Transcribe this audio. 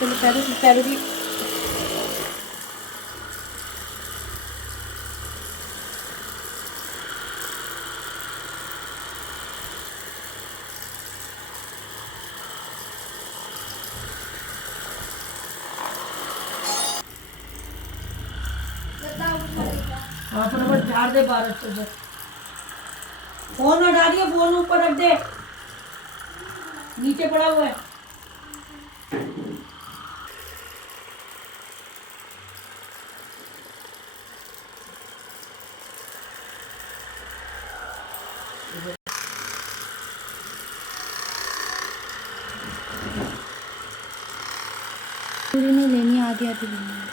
चलो पैरों की हाँ फटाफट झाड़ दे बाहर अच्छे से। फोन हटा दिया, फोन ऊपर रख दे, नीचे पड़ा हुआ है। पूरी नहीं लेनी, आधी आधी लेनी।